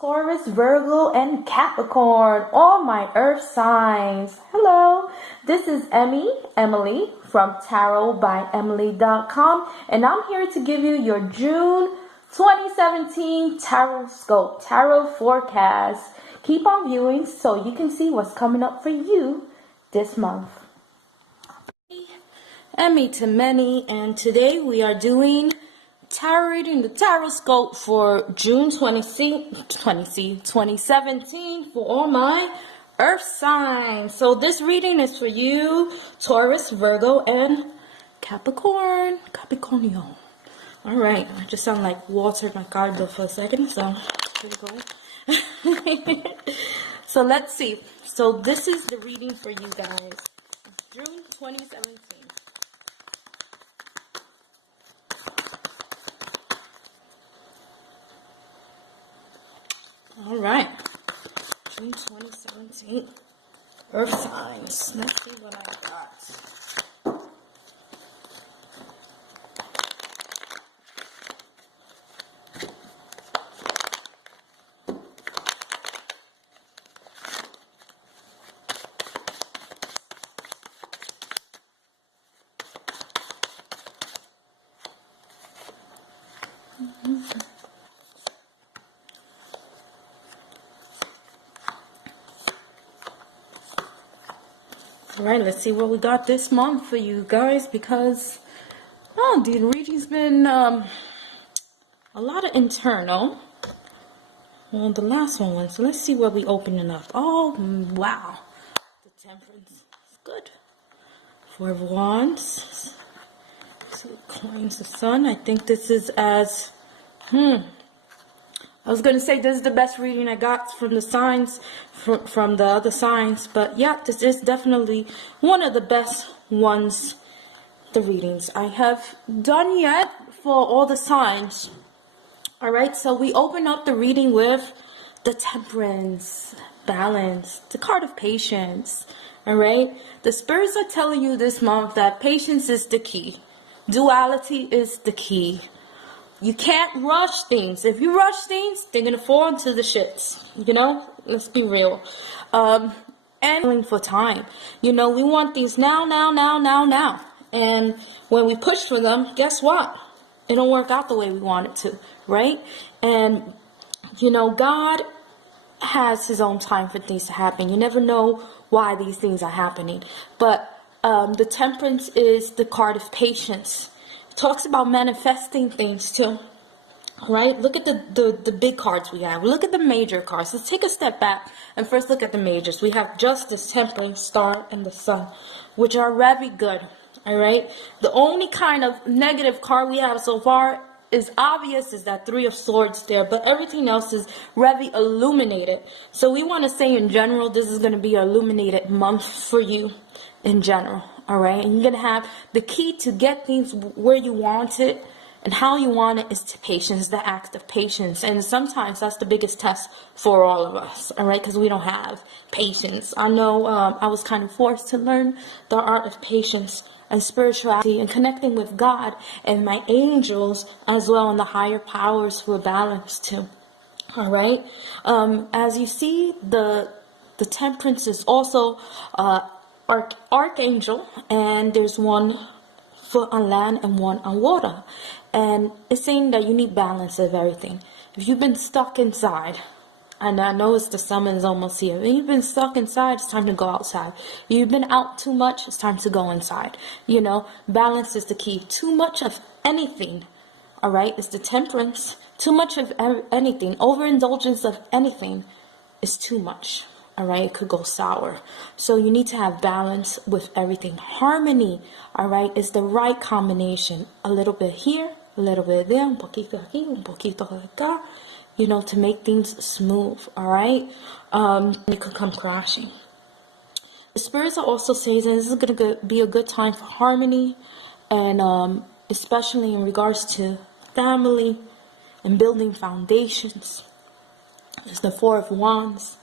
Taurus, Virgo, and Capricorn, all my earth signs. Hello, this is Emilie from tarotbyemilie.com, and I'm here to give you your June 2017 tarot forecast. Keep on viewing so you can see what's coming up for you this month. Emmy to many, and today we are doing tarot reading, the tarot scope for June 2017 for all my earth signs. So this reading is for you, Taurus, Virgo, and Capricornio. All right, I just sound like Walter Mercado for a second, so here we go. So let's see. So this is the reading for you guys, June 2017. All right, June 2017, earth signs. Let's see what I got. All right, let's see what we got this month for you guys, because the reading's been a lot of internal. Well, the last one was. So let's see what we opening up. Oh wow, the Temperance is good. Four of Wands, Two of Coins, the Sun. I think this is as I was going to say this is the best reading I got from the signs, from the other signs. But yeah, this is definitely one of the best ones, the readings I have done yet for all the signs. Alright, so we open up the reading with the Temperance, balance, the card of patience. Alright, the spirits are telling you this month that patience is the key. Duality is the key. You can't rush things. If you rush things, they're going to fall into the shits. You know? Let's be real. And for time. You know, we want things now. And when we push for them, guess what? It don't work out the way we want it to. Right? And, you know, God has his own time for things to happen. You never know why these things are happening. But the Temperance is the card of patience. Talks about manifesting things too. Right? Look at the big cards we have. Look at the major cards. Let's take a step back and first look at the majors. We have Justice, Temperance, Star, and the Sun, which are very good. Alright? The only kind of negative card we have so far is obvious, is that Three of Swords there, but everything else is very illuminated. So we want to say in general, this is going to be an illuminated month for you in general. Alright, and you're going to have the key to get things where you want it and how you want it is to patience, the act of patience. And sometimes that's the biggest test for all of us, alright, because we don't have patience. I know I was kind of forced to learn the art of patience and spirituality and connecting with God and my angels as well, and the higher powers for balance too. Alright, as you see, the Temperance is also Archangel, and there's one foot on land and one on water, and it's saying that you need balance of everything. If you've been stuck inside, and I know it's the summer is almost here, if you've been stuck inside, it's time to go outside. If you've been out too much, it's time to go inside. You know, balance is the key. Too much of anything, all right, is the Temperance. Too much of anything, overindulgence of anything is too much. Alright, it could go sour. So you need to have balance with everything. Harmony, alright, is the right combination. A little bit here, a little bit there, un poquito aquí, un poquito acá, you know, to make things smooth, alright? It could come crashing. The spirits are also saying this is going to be a good time for harmony, and especially in regards to family and building foundations. It's the Four of Wands.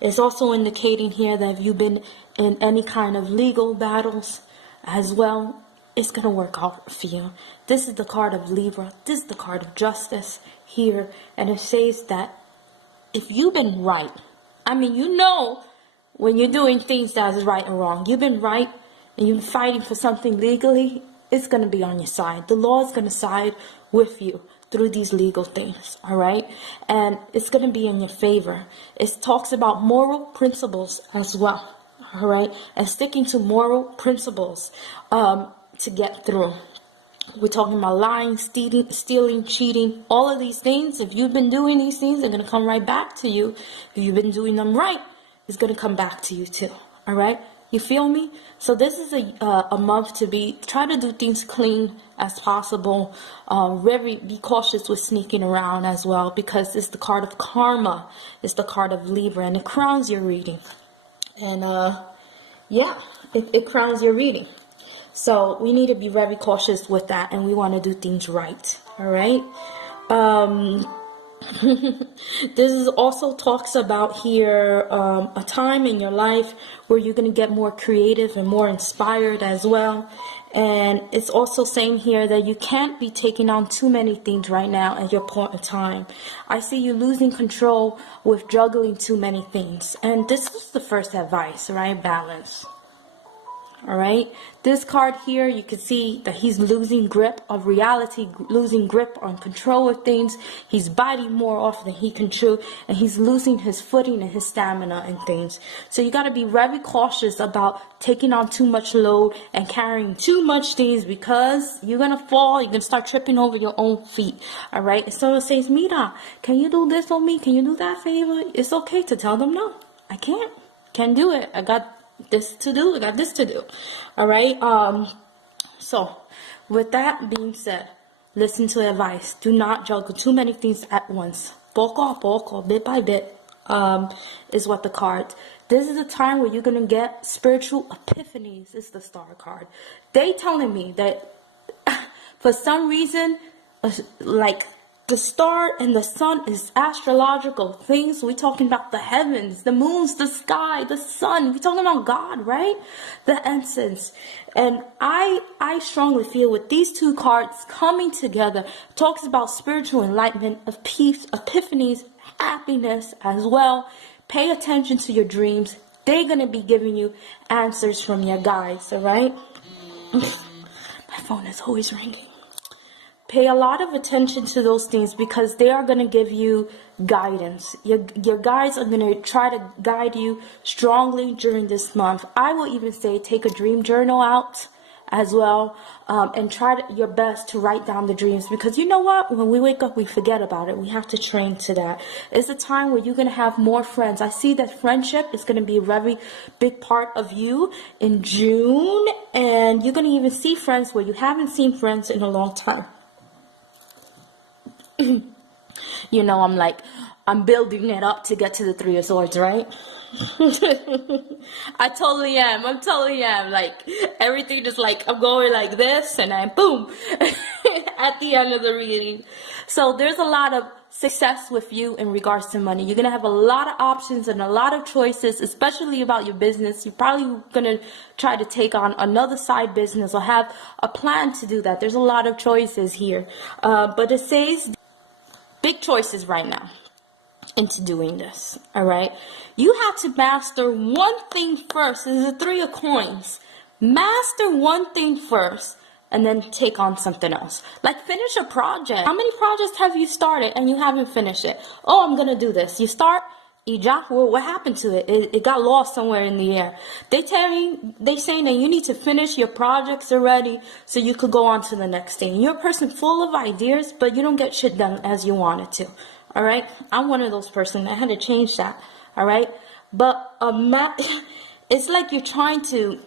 It's also indicating here that if you've been in any kind of legal battles as well, it's going to work out for you. This is the card of Libra. This is the card of justice here. And it says that if you've been right, I mean, you know, when you're doing things that is right or wrong, you've been right and you're fighting for something legally, it's going to be on your side. The law is going to side with you through these legal things, all right? And it's going to be in your favor. It talks about moral principles as well, all right? And sticking to moral principles to get through. We're talking about lying, stealing, cheating, all of these things. If you've been doing these things, they're going to come right back to you. If you've been doing them right, it's going to come back to you too, all right? You feel me? So this is a month to try to do things clean as possible. Be cautious with sneaking around as well, because it's the card of karma. It's the card of Libra, and it crowns your reading. And yeah, it crowns your reading. So we need to be very cautious with that, and we want to do things right. All right. This is also talks about here a time in your life where you're going to get more creative and more inspired as well. And it's also saying here that you can't be taking on too many things right now at your point of time. I see you losing control with juggling too many things. And this is the first advice, right? Balance. All right, this card here, you can see that he's losing grip of reality, losing grip on control of things. He's biting more off than he can chew, and he's losing his footing and his stamina and things. So you got to be very cautious about taking on too much load and carrying too much things, because you're going to fall. You're going to start tripping over your own feet. All right, if someone says, Mira, can you do this for me? Can you do that favor? It's okay to tell them, no, I can't do it. I got this to do, I got this to do. All right. So with that being said, listen to advice. Do not juggle too many things at once. Poco a poco, bit by bit, is what the card. This is a time where you're gonna get spiritual epiphanies. It's the star card. They telling me that for some reason, like, the star and the sun is astrological things. We're talking about the heavens, the moons, the sky, the sun. We're talking about God, right? The essence. And I strongly feel with these two cards coming together, talks about spiritual enlightenment, of peace, epiphanies, happiness as well. Pay attention to your dreams. They're going to be giving you answers from your guides, all right? My phone is always ringing. Pay a lot of attention to those things, because they are going to give you guidance. Your guides are going to try to guide you strongly during this month. I will even say take a dream journal out as well, and try your best to write down the dreams, because you know what? When we wake up, we forget about it. We have to train to that. It's a time where you're going to have more friends. I see that friendship is going to be a very big part of you in June, and you're going to even see friends where you haven't seen friends in a long time. You know, I'm building it up to get to the Three of Swords, right? I totally am. Like, everything is like, I'm going like this, and then boom, at the end of the reading. So there's a lot of success with you in regards to money. You're going to have a lot of options and a lot of choices, especially about your business. You're probably going to try to take on another side business or have a plan to do that. There's a lot of choices here. But it says big choices right now into doing this. All right, you have to master one thing first. This is the Three of Coins. Master one thing first, and then take on something else. Like, finish a project. How many projects have you started and you haven't finished it? Oh, I'm gonna do this. You start, what happened to it? It got lost somewhere in the air. They saying that you need to finish your projects already so you could go on to the next thing. You're a person full of ideas, but you don't get shit done as you wanted to. All right, I'm one of those persons. I had to change that. All right, but it's like you're trying to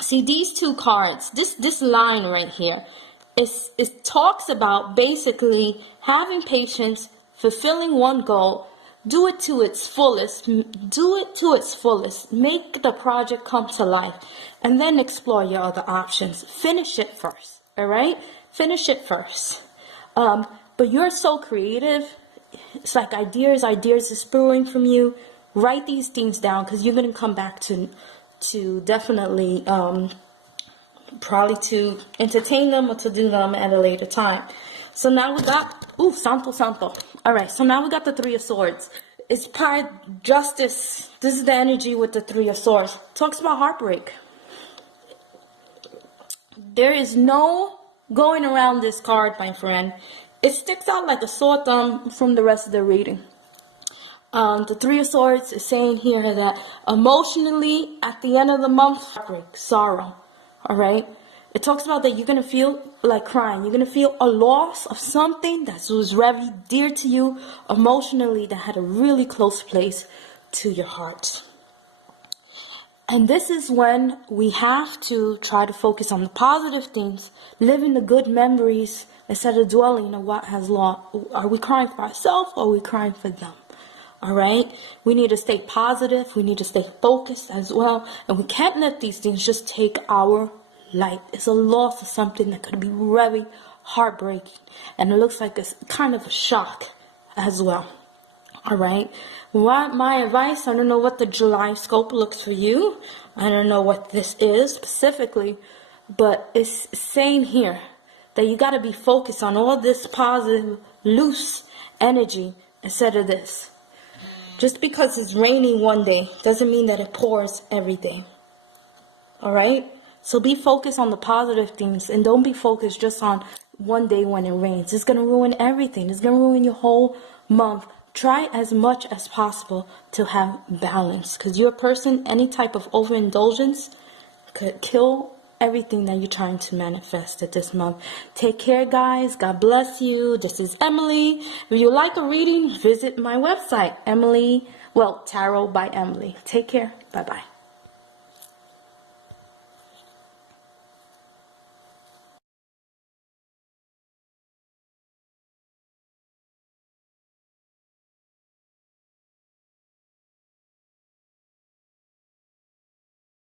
see these two cards. This line right here, it talks about basically having patience, fulfilling one goal. Do it to its fullest. Do it to its fullest. Make the project come to life, and then explore your other options. Finish it first. All right, finish it first. But you're so creative. It's like ideas is spewing from you. Write these things down, because you're gonna come back to definitely probably to entertain them or to do them at a later time. So now we got Santo. All right, so now we got the Three of Swords. it's part justice. This is the energy with the Three of Swords. Talks about heartbreak. There is no going around this card, my friend. It sticks out like a sore thumb from the rest of the reading. The Three of Swords is saying here that emotionally, at the end of the month, heartbreak, sorrow, all right? It talks about that you're going to feel like crying. You're going to feel a loss of something that was very dear to you emotionally, that had a really close place to your heart. And this is when we have to try to focus on the positive things, live in the good memories, instead of dwelling on what has lost. Are we crying for ourselves or are we crying for them? All right? We need to stay positive. We need to stay focused as well. And we can't let these things just take our life. It's a loss of something that could be very heartbreaking. And it looks like it's kind of a shock as well. All right? What my advice, I don't know what the July scope looks for you. I don't know what this is specifically. But it's saying here that you got to be focused on all this positive, loose energy instead of this. Just because it's raining one day doesn't mean that it pours every day. All right? So be focused on the positive things and don't be focused just on one day when it rains. It's going to ruin everything. It's going to ruin your whole month. Try as much as possible to have balance, because your person, any type of overindulgence could kill everything that you're trying to manifest at this month. Take care, guys. God bless you. This is Emilie. If you like a reading, visit my website, Emilie, Tarot by Emilie. Take care. Bye-bye.